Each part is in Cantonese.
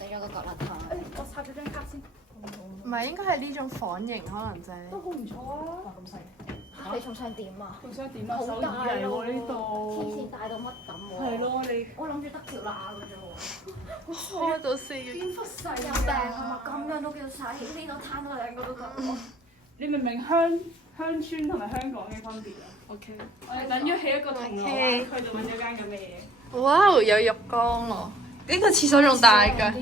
整咗個角落頭。我插咗張卡先。唔係應該係呢種房型可能啫。都好唔錯啊！哇，咁細。你仲想點啊？仲想點啊？好大手耳嚟喎呢黐度。線大到乜咁喎？係咯，你我諗住得條罅嘅啫喎。開到4月。邊忽細有病啊嘛！咁樣都叫細，呢個攤到兩個都咁。你明唔明鄉村同埋香港嘅分別啊 ？OK， 我哋等於喺一個銅鑼灣區度揾咗間咁嘅嘢。哇！有浴缸咯，呢個廁所仲大㗎。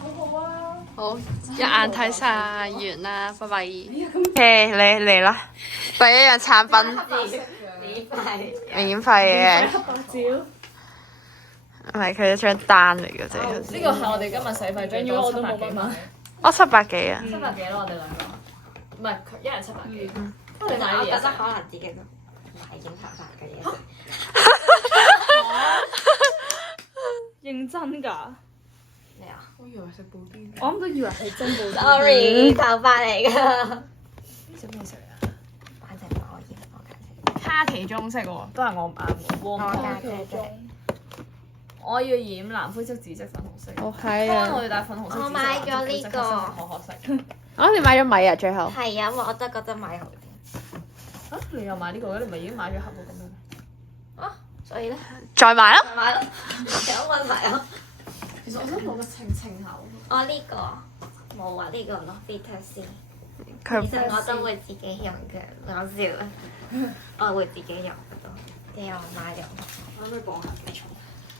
好好啊！好，一眼睇晒完啦，拜拜。哎呀，咁你嚟啦，第一樣產品免費嘅，黑白照。唔係佢一張單嚟嘅啫。呢個係我哋今日使費最多700幾蚊，我700幾啊。 700幾咯，我哋兩個，唔係佢一人700幾。不過你買我覺得啲嘢食，可能自己都買影頭髮嘅嘢食。認真㗎？咩啊我以為食布丁。我啱都以為係真布丁。 ？Sorry，頭髮嚟㗎。食咩食啊？反正我要我家姐。卡其棕色喎，都係我唔啱喎。我家姐啫。我要染藍灰色、紫色、粉紅色。哦，係啊。當我要戴粉紅色、紫色、我買咗呢個可惜。啊，你買咗米啊？最後。係啊，因為我都覺得買好啲。啊！你又買呢個嘅？你唔係已經買咗盒嘅咁樣？啊，所以咧，再買咯。買咯，想問埋我。其實我想攞個清口。我呢個冇啊，呢個咯 Vita C。佢其實我都會自己用嘅，講笑啦。我會自己用嘅都，即係我媽用。可唔可以磅下幾重？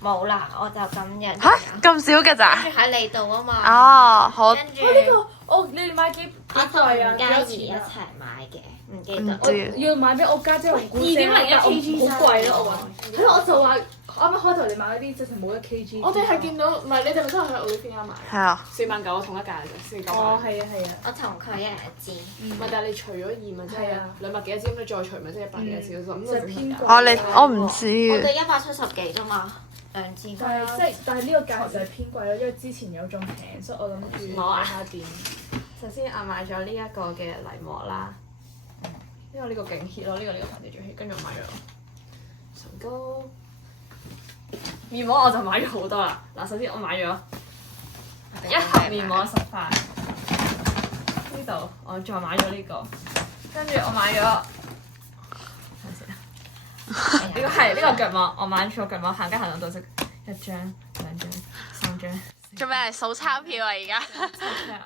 冇啦，我就咁樣。吓咁少嘅咋？跟住喺你度啊嘛。哦，好。跟住哦，你哋買幾我同貴啊？嘉怡一齊買嘅，唔記得。唔知。要買俾我家姐同姑姐。 2.01 kg 好貴咯，我係係咯，我就話啱啱開頭你買嗰啲直情冇1 kg。我哋係見到，唔係你哋咪都係喺 Olivia 買係啊。 49000同一價嘅啫，49000。哦，係啊係啊。我同佢一人一支。唔係，但係你除咗2咪即係係啊200幾一支，咁你再除咪即係100幾一支咯，咁就係偏貴哦，你我唔知我啊。哋170幾啫嘛，兩支。但係呢個價錢就係偏貴咯，因為之前有仲平，所以我諗住睇下點。首先我買咗呢一個嘅泥膜啦，因為呢個勁 hit 咯，呢個牌子最 hit，跟住我買咗唇膏、面膜我就買咗好多啦。嗱，首先我買咗一盒面膜10塊，呢度我再買咗呢個，跟住我買咗睇下先啊，呢個係呢個腳膜，我買咗腳膜，行街行到都識1張、2張、3張。做咩嚟數鈔票啊？而家。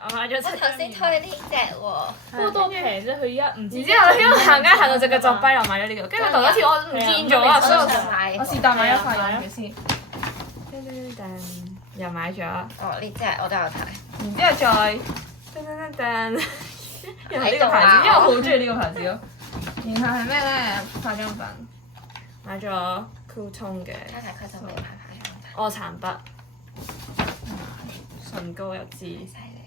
我買咗7張。頭先推呢隻喎。不過都平啫，佢唔知然之後因為行街行到隻腳就跛，我買咗呢個，跟住頭一次我唔見咗啊，所以我想買。我是但買一塊買咗先。跟住又買咗，然哦，呢隻我都有睇。之後再又係呢個牌子，因為我好中意呢個牌子咯。然後係咩咧？化妝品買咗 Cool Tone 嘅睇睇佢就未買牌臥蠶筆，唇膏又知。犀利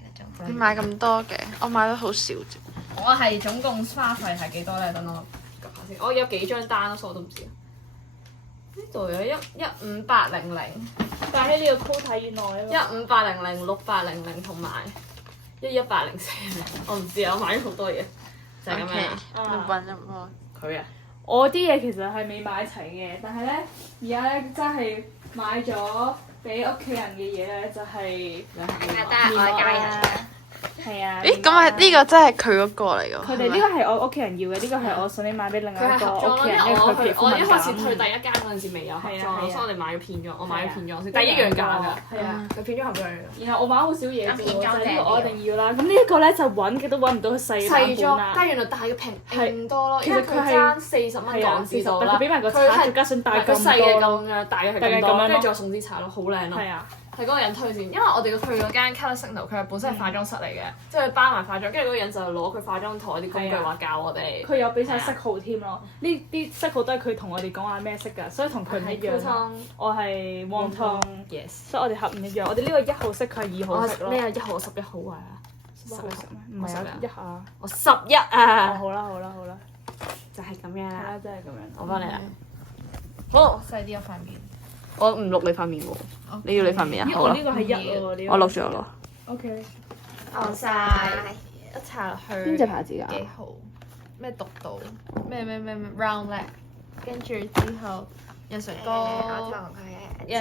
啦，仲。你買咁多嘅，我買得好少啫。我係總共花費係幾多咧？等我撳下先。我有幾張單所以我都唔知。呢度有15800。但喺呢個 quota 以內啊嘛。15800、6800同埋11804，我唔知啊，我買咗好多嘢，就係咁樣啦。你揾入我。佢啊，我啲嘢其實係未買齊嘅，但係咧而家咧真係買咗俾屋企人嘅嘢咧，就係得我家人。係啊。咦，咁啊呢個真係佢嗰個嚟㗎。佢哋呢個係我屋企人要嘅，呢個係我順便買俾另外一個屋企人，因為佢皮膚我一敏開始退感。第一間嗰陣時未有盒裝，係啊係啊所以我哋買咗片裝，我買咗片裝先，係啊第一樣價㗎。係啊。佢片裝盒裝嚟然後我買好少嘢啫喎，就片裝係呢個我一定要啦。咁呢一個咧就揾極都揾唔到佢細細版本裝，啦。但係原來大嘅平勁多咯，因為佢其實佢係爭40蚊港紙到啦。但佢俾埋個佢係刷，再加上大咁佢細嘅多。咁樣，大嘅係大嘅咁樣咁多，咯跟住再送支刷咯，好靚咯。係啊。係嗰個人推薦，因為我哋去嗰間 Colour Signal，佢係本身係化妝室嚟嘅，即係佢包埋化妝，跟住嗰個人就攞佢化妝台啲工具話教我哋。佢有俾晒色號添咯，呢啲色號都係佢同我哋講話咩色㗎，所以同佢唔一樣。我係 Warm Tone， yes，所以我哋盒唔一樣。我哋呢個1號色，佢係2號色咯。咩啊？1號、11號啊1號色咩？唔係啊，1啊。我11哦，啊，好啦好啦好啦，就係咁樣啦。係啦，真係咁樣。我幫你啦。好，細啲一塊面。我唔錄你塊面喎，你要你塊面啊？好啦，我呢個係1喎，呢個。我錄咗咯。 OK。好晒。一搽落去。邊隻牌子㗎？幾好？咩獨到？咩 round leg？跟住之後潤唇我膏同。佢知。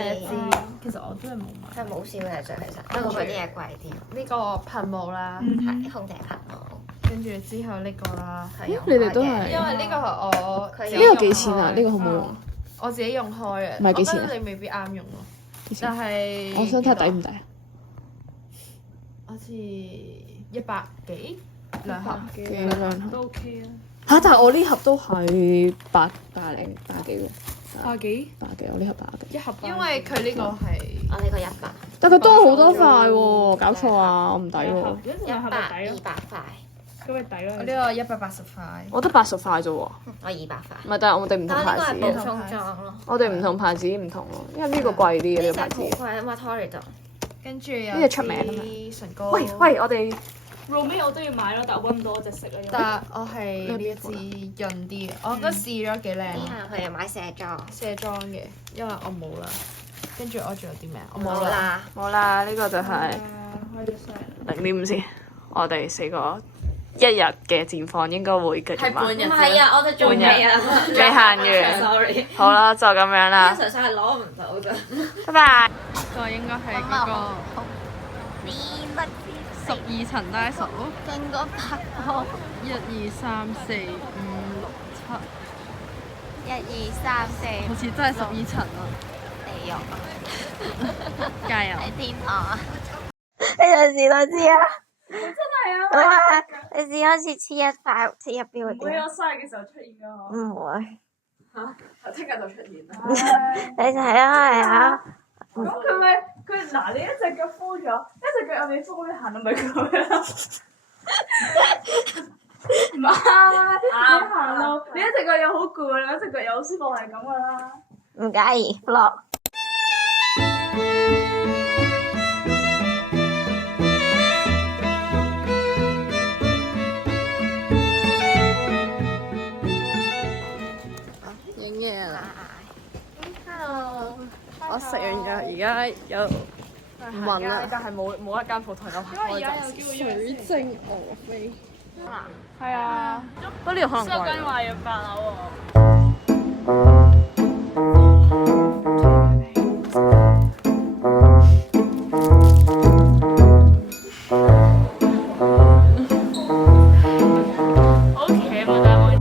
其實我真係冇買。佢冇少嘅啫，其實不過佢啲嘢貴啲。呢個噴霧啦，係空姐噴霧，跟住之後呢個啦，咦你哋都係因為呢個係我佢呢個幾錢啊？呢個好唔好用？我自己用開嘅，唔係幾錢啊我覺得你未必啱用咯。幾錢但係我想睇抵唔抵？好似100幾兩盒，幾兩盒都 OK 啊。嚇！但係我呢盒都係百幾喎。百幾？百幾，我呢盒百幾。一盒因為佢呢個係我呢個100，但佢多好多塊喎，搞錯啊！我唔抵喎。一盒咪抵咯， 200塊，咁咪抵咯。我呢個180塊。我得80塊啫喎。我200塊。唔係，但係我哋唔同但係牌子嘅。呢個係補充裝咯。我哋唔同牌子唔同咯，因為呢個貴啲嘅呢個牌子。呢隻好貴啊嘛 Torrid 跟住有呢隻出名啊嘛支唇膏。喂，我哋 Romeo 我都要買咯，但我揾唔到我隻色啊。因為但我係呢一支潤啲嘅，我覺得試咗幾靚呢。下佢又買卸妝，卸妝嘅，因為我冇啦。跟住我仲有啲咩？我冇。啦。冇啦，呢個就係開咗聲。0.5先。我哋4個1日嘅戰況應該會繼續買。唔係啊，我哋仲未啊，未限完。 Sorry，好啦，就咁樣啦，純粹係攞唔到啫。拜拜。呢個應該係嗰個12層拉手，勁過拍拖。 1、2、3、4、5、6、7， 1、2、3、4，好似真係12層啊！地獄，加油！喺天堂啊！你隨時都知啊！真係啊！你試多次黐一塊黐入邊嗰會喺啲。我生日嘅時候出現㗎嗬。唔會。聽日就出現啦。你就係啊係啊。咁佢咪佢嗱你一隻腳敷咗，一隻腳又未敷，你行到咪佢啦？唔啱，你行路你一隻腳又好攰，另一隻腳又好舒服，係咁噶啦。唔介意 vlog。影嘢啦！ Hello。我食完藥，而家有問啦，但係冇一間鋪頭有開而家有機會水晶鵝飛，係啊，不過呢個可能收緊貴。話要8樓喎。好騎嘛，但係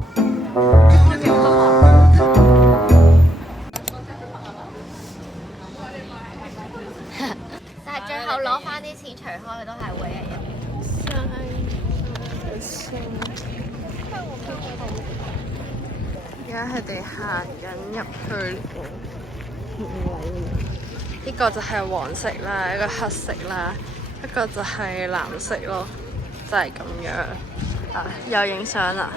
但係最後攞翻啲錢除開，佢都係會係一而家佢哋行緊入去呢個就係黃色啦，一個黑色啦，一個就係藍色咯，就係咁樣啊！又影相啦！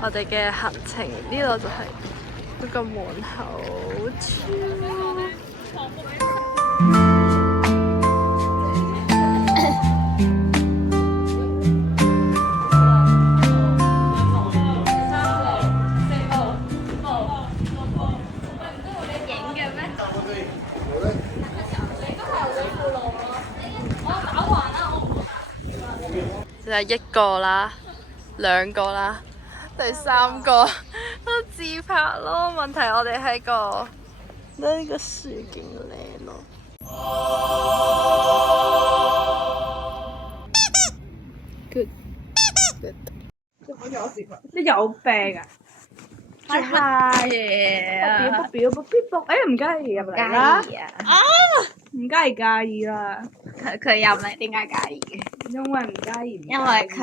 我哋嘅行程呢度就係嗰個門口就係1個啦，2個啦，第3個都自拍咯。問題我哋喺個呢個樹勁靚咯。Good。你有病啊！做乜嘢啊？不表，誒唔介意入嚟啦，介意啊！唔介意啦，佢入嚟點解介意嘅？因為唔介意。因為佢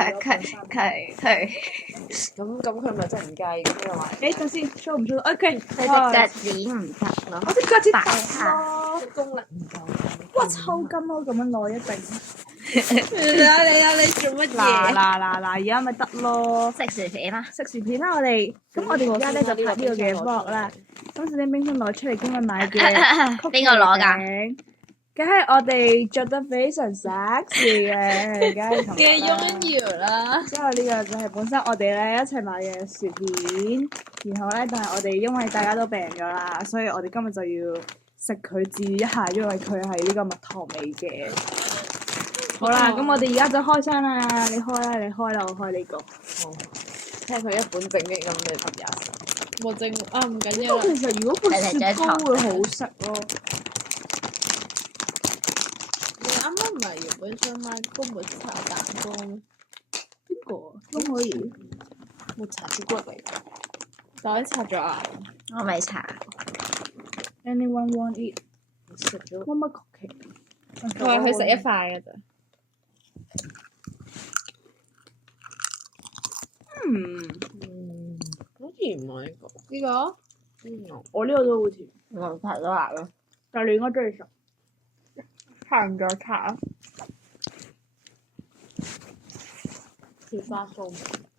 咁佢咪真係唔介意咁樣話？誒等先，show 唔 show 到？OK，隻腳趾唔得咯。我隻腳趾大大下咯，功力唔夠。哇抽筋咯，咁樣攞一定。你做乜嗱，而家咪得咯。食薯片啦！食薯片啦，我哋咁我哋而家咧就拍呢個嘅 vlog 啦。咁首先冰粉攞出嚟今日買嘅曲邊個攞㗎？餅，梗係我哋着得非常 sexy 嘅，梗係同嘅擁有啦？之後呢個就係本身我哋咧一齊買嘅薯片，然後咧但係我哋因為大家都病咗啦，所以我哋今日就要食佢治愈一下，因為佢係呢個蜜糖味嘅。好啦，咁我哋而家就開箱啦，你開啦，我開呢個。聽佢一本正經咁你揼廿冇整啊，唔緊不要啦。過其實如果個雪糕會好食咯。你啱啱唔係原本想買個抹茶蛋糕咩？邊個啊？都可以。抹茶朱古力嚟㗎。但係擦咗牙。我未搽。 Anyone want it？食咗。乜乜曲奇？佢話佢食一塊㗎咋。好甜喎呢個。呢個？我呢個都好甜，我搽咗牙咯。但係你應該中意食。搽唔咗擦啊！雪花酥。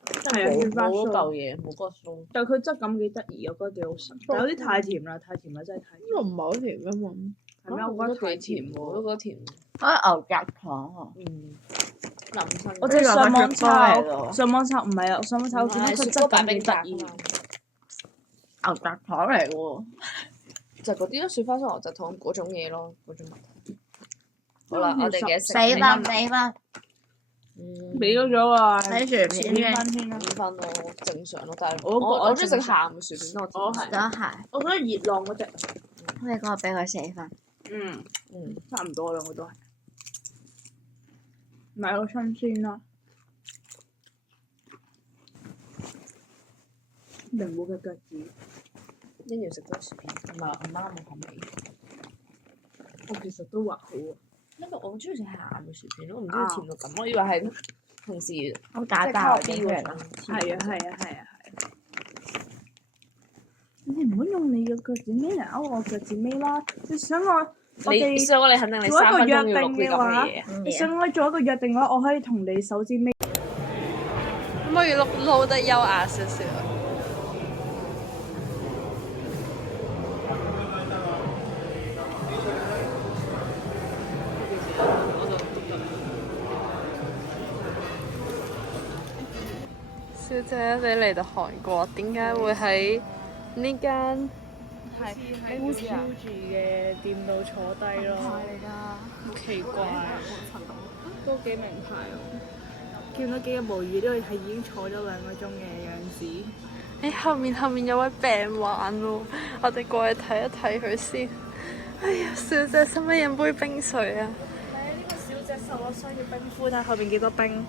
係啊，雪花冇嗰嚿酥。嘢，冇嗰個酥。但係佢質感幾得意，我覺得幾好食。但有啲太甜啦，太甜啦，真係太甜。呢個唔係好甜㗎嘛。係咩？我覺得太幾甜喎，我都覺得甜。我牛軋糖啊！林生。我即係上網抄，喎。上網抄唔係啊！我上網抄，我見到佢質感幾得意。牛軋糖嚟喎。就嗰啲咯，雪花酥牛軋糖嗰種嘢咯，嗰種物體。好啦，我哋嘅食4分4分，俾咗咗啊！睇薯片5嘅，分先啦。 5分咯，正常咯，但係我我中意食鹹嘅薯片多。我係都係。我覺得熱浪嗰隻。呢個俾佢4分。差唔多啦，我都係。買個新鮮啦。靈活嘅腳趾。一定要食多薯片，唔係阿媽冇口味。我其實都還好喎。因為我好中意食鹹嘅薯片咯，我唔中意甜到咁，我以為係平時好打即係打卡啲嗰種。係啊係啊係啊係。你唔好用你嘅腳趾尾嚟勾我腳趾尾啦！你想我哋所以我哋肯定你做一3個約分鐘要錄定嘅話啲咁嘅嘢。，你想我做一個約定嘅話，我可以同你手指尾。可唔可以撈得優雅少少？小姐，你嚟到韓國，點解會喺呢間係喺好超住嘅店度坐低咯，好奇怪，都幾名牌喎。見到幾個模擬都係已經坐咗2個鐘嘅樣子。誒後面有位病患喎，我哋過去睇一睇佢先。哎呀，小姐，使唔使飲杯冰水啊？係啊，呢個小姐受咗傷要冰敷，睇下後邊幾多冰。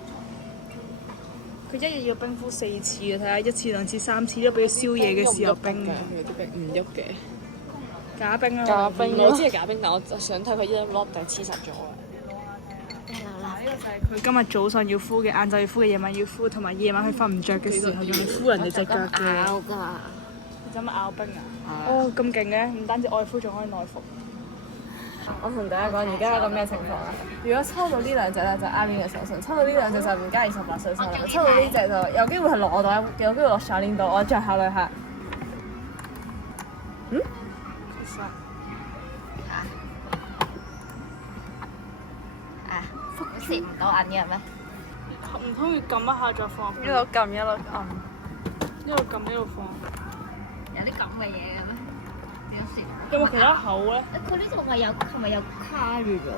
佢一日要冰敷4次啊！睇下1次、2次、3次都俾佢宵夜嘅時候冰。有啲冰唔喐嘅。假冰啊！假冰，我知係假冰，但我就想睇佢一粒定係黐實咗啊！呢個就係佢今日早上要敷嘅，晏晝要敷嘅，夜晚要敷，同埋夜晚佢瞓唔着嘅時候用嚟敷人哋隻腳嘅。咬㗎。你做乜咬冰啊？哦，咁勁嘅，唔單止外敷，仲可以內服。我同大家講，而家有個咩情況啊？如果抽到呢兩隻咧，就啱呢個手信；抽到呢兩隻就唔加28歲生日；抽到呢隻就有機會係落我袋，有機會落上年度，我再考慮下。攝唔到銀嘅咩？唔通要撳一下再放？一路撳一路撳。一路撳一路放。有啲咁嘅嘢嘅咩？點攝？有冇其他口咧？佢呢度係咪有卡住咗？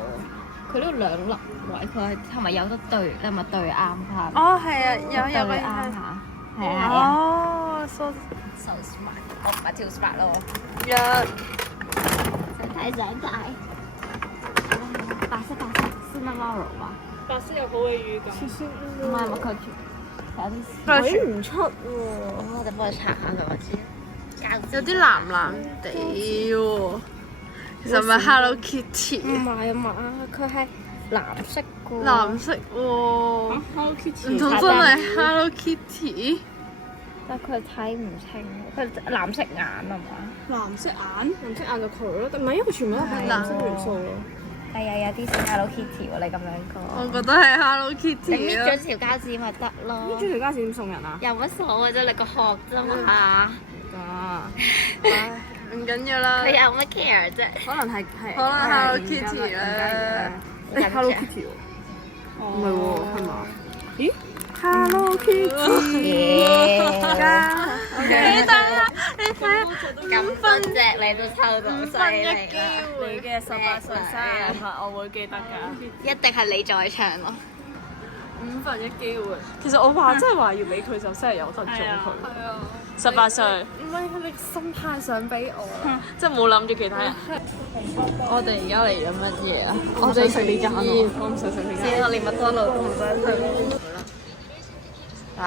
佢呢度2粒位，佢係咪有得對？你係咪對啱卡？哦，係啊，有對位啱下。係啊係啊。哦，so So smart，我唔係超 smart 咯。想睇。白色 Cinnamoroll 吧。白色有好嘅語感。唔係咪佢睇唔出喎，我哋幫佢查下佢我知。有啲藍藍地喎。其實咪 Hello Kitty？唔係啊嘛，佢係藍色嘅。藍色喎。 Hello Kitty。唔通真係 Hello Kitty？但佢睇唔清，佢藍色眼啊嘛。藍色眼。藍色眼就佢咯，但唔係因為佢全部都係藍色元素咯。係啊，有啲似 Hello Kitty 喎，你咁樣講。我覺得係 Hello 你 Kitty 搣咯。咗條膠紙咪得咯。呢條膠紙點送人啊？有乜所謂啫？你個殼啫嘛。唔緊要啦。佢有乜 care 啫？可能 Hello Kitty 咧。Hello Kitty 喎。唔係喎，係嘛？咦 ？Hello Kitty。你睇下，你睇下。咁多隻你都抽到，犀利啦！你嘅18歲生日，我會記得㗎。一定係你在場咯。唔1/5機會。其實我話真係話要俾佢就真係有得中佢。係啊。 18歲，唔係你心態想俾我啦。即係冇諗住其他人。我哋而家嚟緊乜嘢啊？我想食呢間喎，我唔想食呢間。我連麥當勞都唔想食。啊！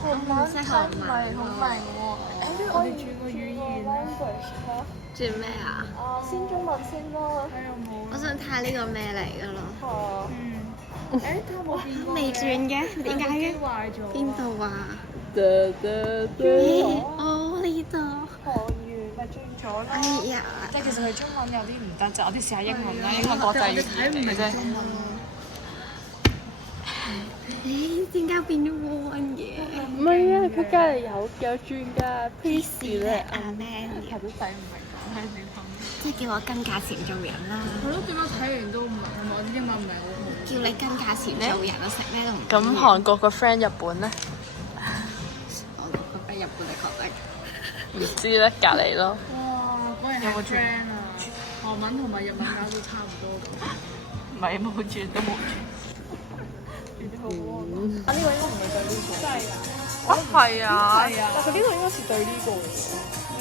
韓文真係唔係好明喎。我哋轉個語言啦。轉咩啊？先中文先咯。我想睇下呢個咩嚟㗎咯。誒，佢有冇變過？未轉嘅？點解嘅？壞咗。邊度啊？誒哦，呢度。韓語咪轉咗咯。哎呀！即係其實佢中文有啲唔得，就我哋試下英文啦，英文國際語言嚟嘅啫。誒，點解變咗彎嘅？唔係啊，佢隔離有轉㗎。 Please select a man。其實都睇唔明講咩點講。即係叫我跟價錢做人啦。係咯，點解睇完都唔明？係咪我啲英文唔係好好？叫你跟價錢做人，我食咩都唔咁韓國個 friend 日本咧？我覺得日本你覺得？唔知咧，隔離咯。哇！嗰人有個 friend 啊，韓文同埋日文搞到差唔多咁。唔係冇轉都冇轉。啊！呢個應該唔係對呢個。真係啊！啊係啊！係啊！但佢呢個應該是對呢個嘅喎。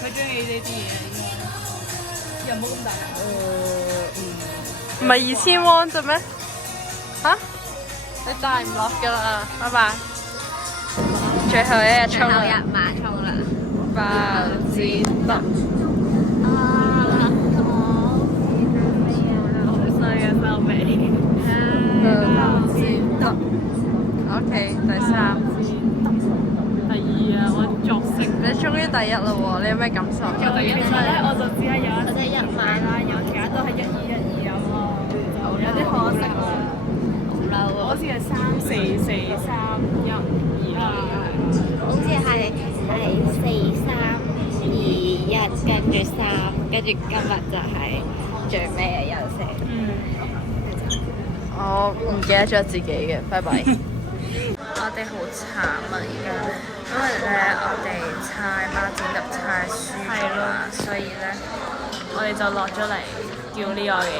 佢中意呢啲嘢應該。又冇咁大。唔係2000 won 啫咩？嚇？你帶唔落㗎啦，拜拜。最後一日衝啦！馬衝啦！爆煎得。好衰嘅收尾。爆煎得。OK，第3。第2啊，我作息。你終於第1啦喎！你有咩感受？其實咧，我就只係有我哋日買啦，有其他都係1、2、1、2咁咯，就有啲可惜啦。好嬲啊！好似係3、4、4、3、1、2啦。好似係4、3、2、1，跟住3，跟住今日就係最尾嘅休息。我唔記得咗自己嘅，拜拜。我哋好慘啊！而家，因為咧我哋猜孖展入猜輸啦，所以咧我哋就落咗嚟叫呢個嘅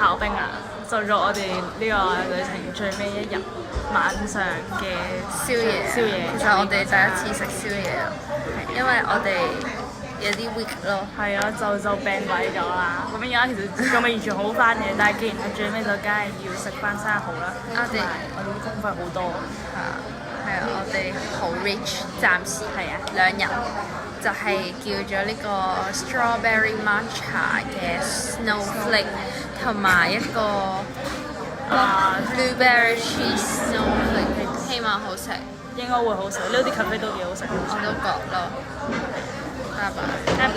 刨冰啦，就做我哋呢個旅程最尾一日晚上嘅宵夜。其實我哋第一次食宵夜啊，因為我哋有啲 weak 咯。係啊，就病鬼咗啦。咁而家其實仲未完全好翻嘅，但係既然佢最尾就梗係要食翻生蠔啦。我哋啲功費好多。係啊，我哋好 rich， 暫時係啊2日，就係叫咗呢個 strawberry matcha 嘅 snowflake， 同埋一個blueberry cheese snowflake， 希望好食。應該會好食，呢啲 cafe 都幾好食。我都覺咯。拜拜。拜拜。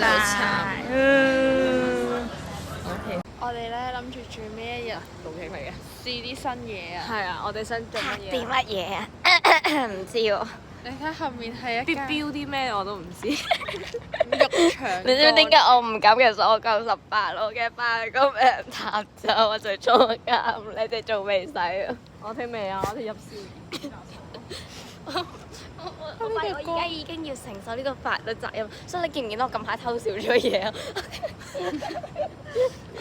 OK。我哋咧諗住最尾一日露營嚟嘅，試啲新嘢啊！係啊，我哋想做乜嘢？乜嘢啊？唔知喎。你睇後面係一間標啲咩我都唔知。浴場。你知唔知點解我唔敢？其實我夠18咯，嘅8個俾人撻走，我最初監，你哋仲未使啊？我聽未啊？我哋入先。我發現我而家已經要承受呢個法律責任，所以你見唔見到我近排偷笑咗嘢啊？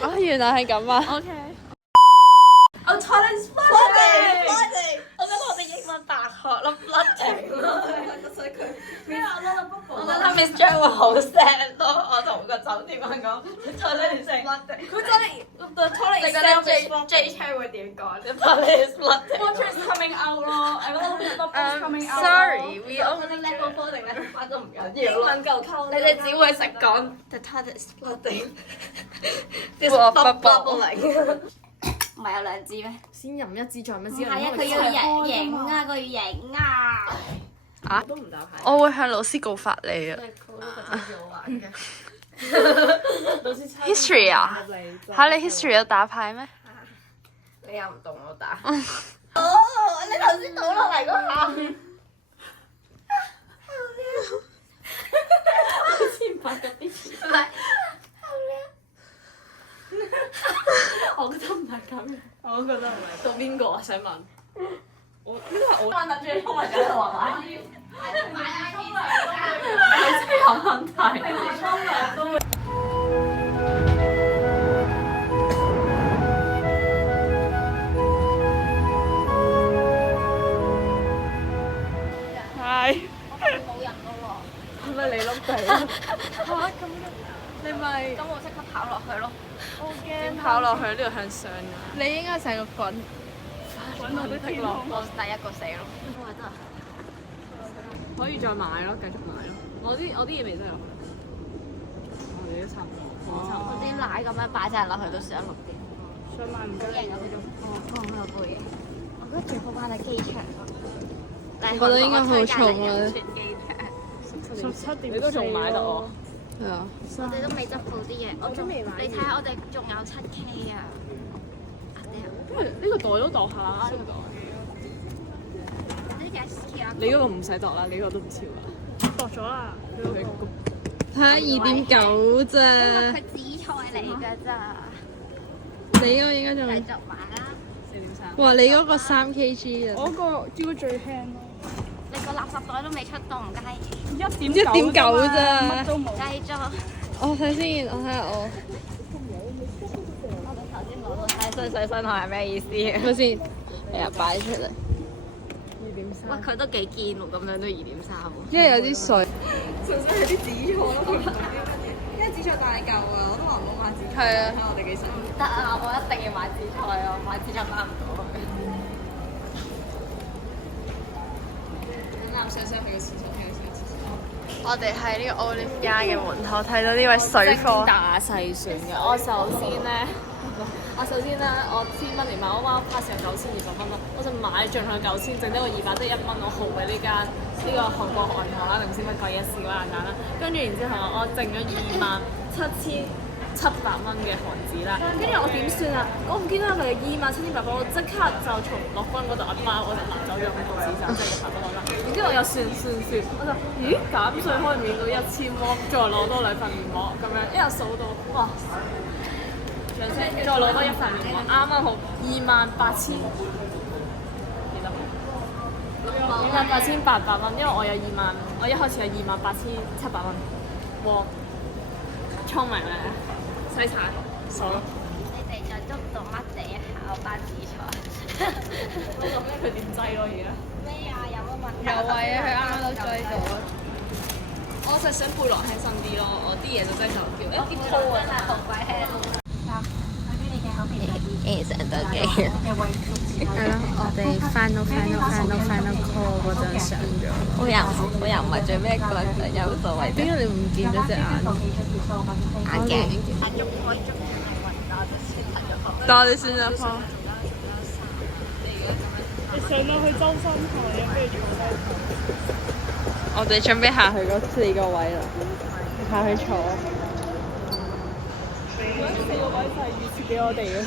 啊，原來係咁啊 OK。Oh, toilet is flooding! 我覺得我哋英文大學咯，flooding 咯。我覺得 Miss 張會好 sad 咯，我同個酒店講 toilet is flooding。佢真係 the toilet is flooding。J J 會點講 ？The toilet is flooding。Water is coming out 咯，I don't know what is coming out。Sorry, we only level 4定 level 5都唔緊要。英文夠溝，你哋只會識講 the toilet is flooding。This bubbling。唔係有2支咩？先飲1支再飲1支。係啊，佢要影啊，佢要影啊。啊！都唔打牌。我會向老師告發你啊！History 啊？嚇你 history 有打牌咩？你又唔懂我打。哦，你頭先倒落嚟嗰下。先發嗰啲。唔係。我覺得唔係咁樣。我都覺得唔係。到邊個啊？想問。我呢個係我。等住衝嚟緊度啊！係真係有問題。平時沖涼都會。你咪咁我即刻跑落去咯。我點驚跑落去？呢度向上㗎。你應該成個滾。滾到啲天空。我第一個死咯。哇！真係。可以再買咯，繼續買咯。我啲嘢未真係落去。我哋都差唔多，差唔多。啲奶咁樣擺晒落去都上6點。想買唔得。型啊！佢仲放喺度背。我覺得最好玩係機場。我覺得應該好重啊。17.4。你都仲買得我？係啊。我哋都未執好啲嘢，我仲未買。你睇下我哋仲有7K 啊！呢個袋都度下啦，呢個袋。你嗰個唔使度啦，你嗰個都唔超啦。度咗啦。睇下2.9咋。佢紫菜嚟㗎咋。你嗰個應該仲繼續買啦。4.3。哇！你嗰個3kg 啊。我嗰個應該最輕咯。你個垃圾袋都未出動，雞。 1.9咋乜都冇。繼續。我睇先，我睇下我。我哋頭先攞到睇水水身汗係咩意思？睇先，哎呀，擺出嚟。哇！佢都幾堅喎，咁樣都2.3喎。因為有啲水。純粹係啲紫菜咯，佢唔係啲乜嘢。因為紫菜大嚿啊，我都話唔好買紫菜。係啊。睇我哋幾細。得啊！我一定要買紫菜啊！買紫菜買唔到佢。啱上去個廁所，去個廁所。我哋喺呢個 Olivia 嘅門口睇到呢位水貨。大細算嘅，我首先咧，我1000蚊嚟買我媽 pass 係9200蚊咯，我就買盡佢9000，剩低個200得1蚊，我豪俾呢個韓國銀行啦，定唔知乜鬼嘢事嗰間啦，跟住然之後我剩咗27700蚊嘅韓紙啦，跟住我點算啊？我唔見到佢27800蚊，我即刻就從樂君嗰度銀包我就拿走咗佢個紙就即係100蚊啦，然之後我又算，我就咦減稅可以免到1000蚊，再攞多2份面膜咁樣，一日數到哇！再攞多1份面膜，啱啱好28000，記得冇？28800蚊，因為我有我一開始有28700蚊，哇！聰明咧，洗晒，爽！你哋再捉到乜地考班紫菜？我諗咧佢點擠咯而家？咩啊？有乜問題？有位啊！佢啱啱都追到。我就想背囊輕身啲咯，我啲嘢就真係就叫一啲真拖係好鬼輕。係咯，我哋 final call 嗰陣上咗。我又唔係最尾一個人，有所謂。點解你唔見咗隻眼？眼鏡。但我哋先咗科。你上到去周身台啊，跟住坐低。我哋準備下去嗰4個位啦，下去坐。嗰4個位就係預設俾我哋嘅。